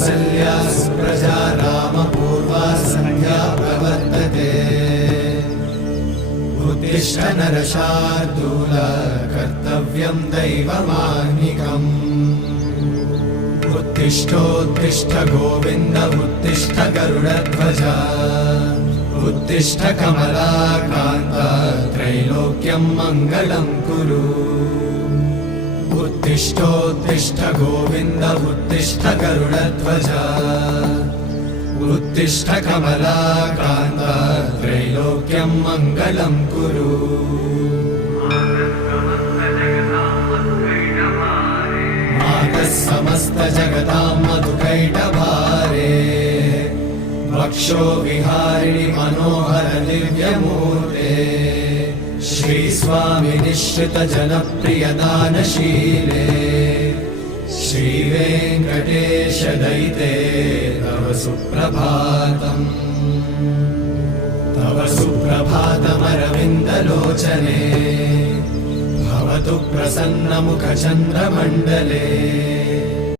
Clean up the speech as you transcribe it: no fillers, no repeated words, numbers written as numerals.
कौसल्या सुप्रजा रामपूर्वा सन्ध्या प्रवर्तते उत्तिष्ठ नरशार्दूल कर्तव्यं दैवमाह्निकम् उत्तिष्ठोत्तिष्ठ गोविन्द उत्तिष्ठ गरुडध्वज उत्तिष्ठ कमलाकान्त त्रैलोक्यं मङ्गलं कुरु उत्तिष्ठोत्तिष्ठ गोविन्द उत्तिष्ठ गरुडध्वज उत्तिष्ठ कमलाकान्त त्रैलोक्यं मङ्गलं कुरु मातः समस्त जगतां मधुकैटभारे वक्षो विहारिणि मनोहर दिव्यमूर्ते श्रीस्वामि निश्चित जनप्रिय दानशीले श्रीवेङ्कटेश दयिते तव सुप्रभातम् तव सुप्रभातमरविन्दलोचने भवतु प्रसन्नमुखचन्द्रमण्डले